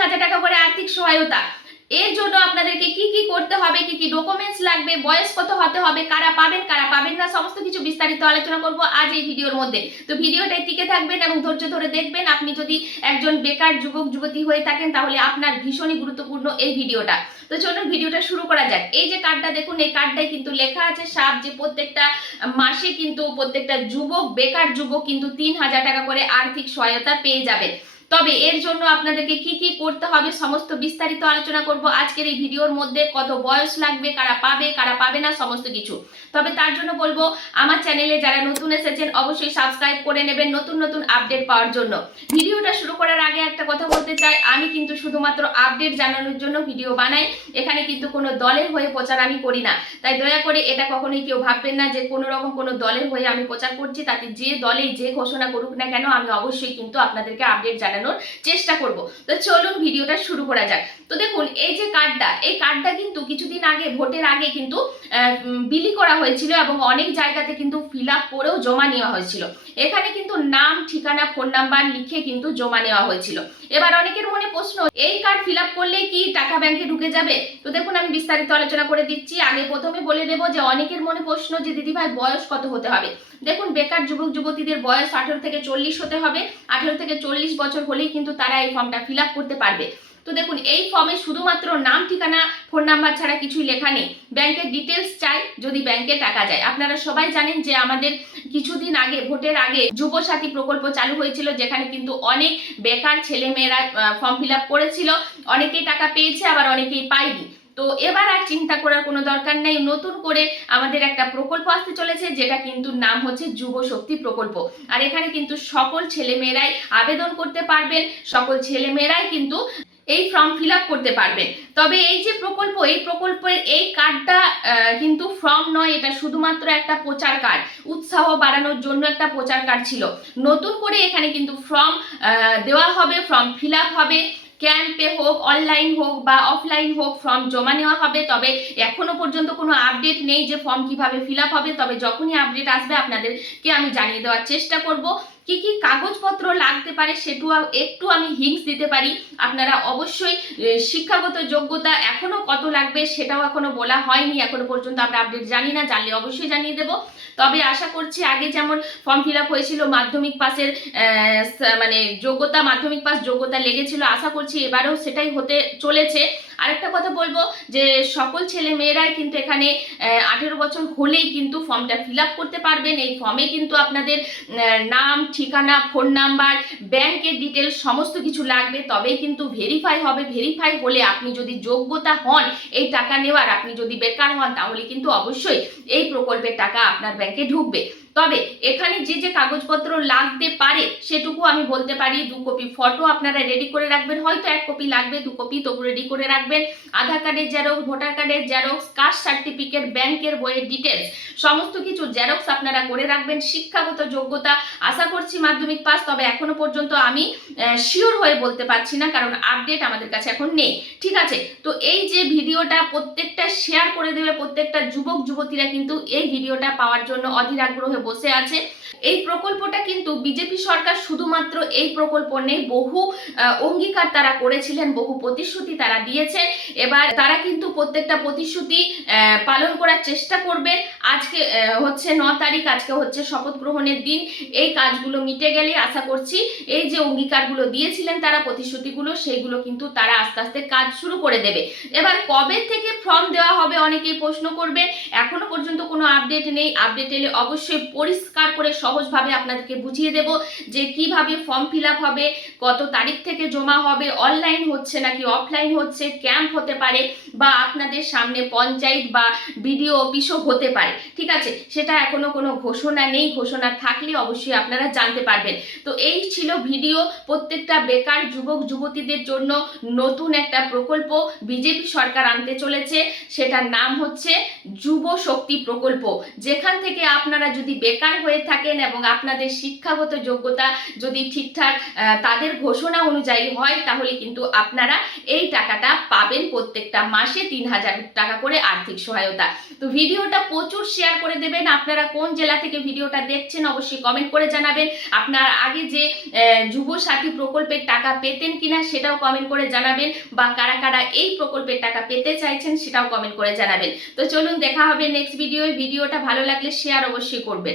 3000 টাকা করে আর্থিক সহায়তা। এর জন্য আপনাদেরকে কি কি করতে হবে, কি কি ডকুমেন্টস লাগবে, বয়স কত হতে হবে, কারা পাবেন না, সমস্ত কিছু বিস্তারিত আলোচনা করব আজ এই ভিডিওর মধ্যে। তো ভিডিওটাই টিকে থাকবেন এবং ধৈর্য ধরে দেখবেন। আপনি যদি একজন বেকার যুবক যুবতী হয়ে থাকেন তাহলে আপনার ভীষণই গুরুত্বপূর্ণ এই ভিডিওটা। তো চলুন ভিডিওটা শুরু করা যাক। এই যে কার্ডটা দেখুন, এই কার্ডটাই কিন্তু লেখা আছে সাপ যে প্রত্যেকটা মাসে কিন্তু প্রত্যেকটা যুবক, বেকার যুবক কিন্তু 3000 টাকা করে আর্থিক সহায়তা পেয়ে যাবে। তবে এর জন্য আপনাদেরকে কি কি করতে হবে সমস্ত বিস্তারিত আলোচনা করব আজকের এই ভিডিওর মধ্যে। কত বয়স লাগবে, কারা পাবে না, সমস্ত কিছু। তবে তার জন্য বলবো আমার চ্যানেলে যারা নতুন এসেছেন অবশ্যই সাবস্ক্রাইব করে নেবেন নতুন নতুন আপডেট পাওয়ার জন্য। ভিডিওটা শুরু করার আগে একটা কথা বলতে চাই, আমি কিন্তু শুধুমাত্র আপডেট জানানোর জন্য ভিডিও বানাই। এখানে কিন্তু কোনো দলের হয়ে প্রচার আমি করি না। তাই দয়া করে এটা কখনোই কেউ ভাববেন না যে কোনো রকম কোনো দলের হয়ে আমি প্রচার করছি। তাতে যে দলে যে ঘোষণা করুক না কেন আমি অবশ্যই কিন্তু আপনাদেরকে আপডেট জানানোর চেষ্টা করব। তো চলুন ভিডিওটা শুরু করা যাক। তো দেখুন এই যে কার্ডটা, এই কার্ডটা কিন্তু কিছুদিন আগে ভোটের আগে কিন্তু বিলি করা হয়েছিল এবং অনেক জায়গাতে কিন্তু ফিল আপ করেও জমা নেওয়া হয়েছিল। এখানে কিন্তু নাম, ঠিকানা, ফোন নাম্বার লিখে কিন্তু জমা নেওয়া হয়েছিল। এবার অনেকের মনে প্রশ্ন, এই কার্ড ফিল আপ করলে কি টাকা ব্যাংকে ঢুকে যাবে? তো দেখুন আমি বিস্তারিত আলোচনা করে দিচ্ছি। আগে প্রথমে বলে দেবো যে অনেকের মনে প্রশ্ন যে দিদি ভাই বয়স কত হতে হবে। দেখুন বেকার যুবক যুবতীদের বয়স 18 থেকে 40 হতে হবে। 18 থেকে 40 বছর হলেই কিন্তু তারা এই ফর্মটা ফিল আপ করতে পারবে। তো দেখুন এই ফর্মে শুধুমাত্র নাম, ঠিকানা, ফোন নাম্বার ছাড়া কিছুই লেখা নেই। ব্যাংকের ডিটেলস চাই যদি ব্যাংকে টাকা যায়। আপনারা সবাই জানেন যে আমাদের কিছুদিন আগে ভোটের আগে যুবসাথী প্রকল্প চালু হয়েছিল, যেখানে কিন্তু অনেক বেকার ছেলেমেয়েরা ফর্ম ফিল আপ করেছিল। অনেকেই টাকা পেয়েছে, আবার অনেকেই পায়নি। তো এবার আর চিন্তা করার কোনো দরকার নেই। নতুন করে আমাদের একটা প্রকল্প আসতে চলেছে, যেটা কিন্তু নাম হচ্ছে যুব শক্তি প্রকল্প। আর এখানে কিন্তু সকল ছেলেমেয়েরাই আবেদন করতে পারবেন, সকল ছেলেমেয়েরাই কিন্তু এই ফর্ম ফিল আপ করতে পারবেন। তবে এই যে প্রকল্প, এই প্রকল্পের এই কার্ডটা কিন্তু ফর্ম নয়, এটা শুধুমাত্র একটা প্রচার কার্ড, উৎসাহ বাড়ানোর জন্য একটা প্রচার কার্ড ছিল। নতুন করে এখানে কিন্তু ফর্ম দেওয়া হবে, ফর্ম ফিল আপ হবে। ক্যাম্পে হোক, অনলাইন হোক বা অফলাইন হোক, ফর্ম জমা নেওয়া হবে। তবে এখনো পর্যন্ত কোনো আপডেট নেই যে ফর্ম কিভাবে ফিল আপ হবে। তবে যখনই আপডেট আসবে আপনাদেরকে আমি জানিয়ে দেওয়ার চেষ্টা করব। কি কি কাগজপত্র লাগতে পারে সেটু একটু আমি হিন্টস দিতে পারি। আপনারা অবশ্যই শিক্ষাগত যোগ্যতা এখনো কত লাগবে সেটাও এখনো বলা হয়নি, এখনো পর্যন্ত আমরা আপডেট জানি না। জানলে অবশ্যই জানিয়ে দেব। তবে আশা করছি আগে যেমন ফর্ম ফিল আপ হয়েছিল মাধ্যমিক পাসের মানে যোগ্যতা, মাধ্যমিক পাস যোগ্যতা লেগেছিল, আশা করছি এবারেও সেটাই হতে চলেছে। আরেকটা কথা বলবো যে সকল ছেলে মেয়েরাই কিন্তু এখানে 18 বছর হলেই কিন্তু ফর্মটা ফিল আপ করতে পারবেন। এই ফর্মে কিন্তু আপনাদের নাম, ঠিকানা, ফোন নাম্বার, ব্যাংকের ডিটেলস সমস্ত কিছু লাগবে। তবেই কিন্তু ভেরিফাই হবে। ভেরিফাই হলে আপনি যদি যোগ্যতা হন এই টাকা নেওয়ার, আপনি যদি বেকার হন, তাহলে কিন্তু অবশ্যই এই প্রকল্পের টাকা আপনার ব্যাংকে ঢুকবে। তবে এখানে যে যে কাগজপত্র লাগতে পারে সেটুকু আমি বলতে পারি। 2 কপি ফটো আপনারা রেডি করে রাখবেন, হয়তো 1 কপি লাগবে, 2 কপি তবু রেডি করে রাখবেন। আধার কার্ডের জেরক্স, ভোটার কার্ডের জেরক্স, কাস্ট সার্টিফিকেট, ব্যাংকের বইয়ের ডিটেলস সমস্ত কিছু জেরক্স আপনারা করে রাখবেন। শিক্ষাগত যোগ্যতা আশা করছি মাধ্যমিক পাস, তবে এখনো পর্যন্ত আমি শিওর হয়ে বলতে পারছি না, কারণ আপডেট আমাদের কাছে এখন নেই। ঠিক আছে, তো এই যে ভিডিওটা প্রত্যেকটা শেয়ার করে দেবে, প্রত্যেকটা যুবক যুবতীরা কিন্তু এই ভিডিওটা পাওয়ার জন্য অধীর আগ্রহে বসে আছে। এই প্রকল্পটা কিন্তু বিজেপি সরকার শুধুমাত্র এই প্রকল্প নেই, বহু অঙ্গীকার তারা করেছিলেন, বহু প্রতিশ্রুতি তারা দিয়েছেন। এবার তারা কিন্তু প্রত্যেকটা প্রতিশ্রুতি পালন করার চেষ্টা করবেন। আজকে হচ্ছে 9 তারিখ, আজকে হচ্ছে শপথ গ্রহণের দিন। এই কাজগুলো মিটে গেলে আশা করছি এই যে অঙ্গীকারগুলো দিয়েছিলেন তারা, প্রতিশ্রুতিগুলো, সেইগুলো কিন্তু তারা আস্তে আস্তে কাজ শুরু করে দেবে। এবার কবে থেকে ফর্ম দেওয়া হবে অনেকেই প্রশ্ন করবে, এখনো পর্যন্ত কোনো আপডেট নেই। আপডেট এলে অবশ্যই পরিষ্কার করে সহজভাবে আপনাদেরকে বুঝিয়ে দেব যে কিভাবে ফর্ম ফিল আপ হবে, কত তারিখ থেকে জমা হবে, অনলাইন হচ্ছে নাকি অফলাইন হচ্ছে, ক্যাম্প হতে পারে বা আপনাদের সামনে পঞ্চায়েত বা বিডিও অফিসও হতে পারে। ঠিক আছে, সেটা এখনো কোনো ঘোষণা নেই। ঘোষণা থাকলে অবশ্যই আপনারা জানতে পারবেন। তো এই ছিল ভিডিও। প্রত্যেকটা বেকার যুবক যুবতীদের জন্য নতুন একটা প্রকল্প বিজেপি সরকার আনতে চলেছে, সেটার নাম হচ্ছে যুব শক্তি প্রকল্প। যেখান থেকে আপনারা যদি বেকার হয়ে থাকেন এবং আপনাদের শিক্ষাগত যোগ্যতা যদি ঠিকঠাক তাদের ঘোষণা অনুযায়ী হয়, তাহলে কিন্তু আপনারা এই টাকাটা পাবেন প্রত্যেকটা মাসে 3,000 টাকা করে আর্থিক সহায়তা। তো ভিডিওটা প্রচুর শেয়ার করে দেবেন। আপনারা কোন জেলা থেকে ভিডিওটা দেখছেন অবশ্যই কমেন্ট করে জানাবেন। আপনার আগে যে যুবসাথী প্রকল্পের টাকা পেতেন কিনা সেটাও কমেন্ট করে জানাবেন, বা কারা কারা এই প্রকল্পের টাকা পেতে চাইছেন সেটাও কমেন্ট করে জানাবেন। তো চলুন দেখা হবে নেক্সট ভিডিওটা ভালো লাগলে শেয়ার অবশ্যই করবেন।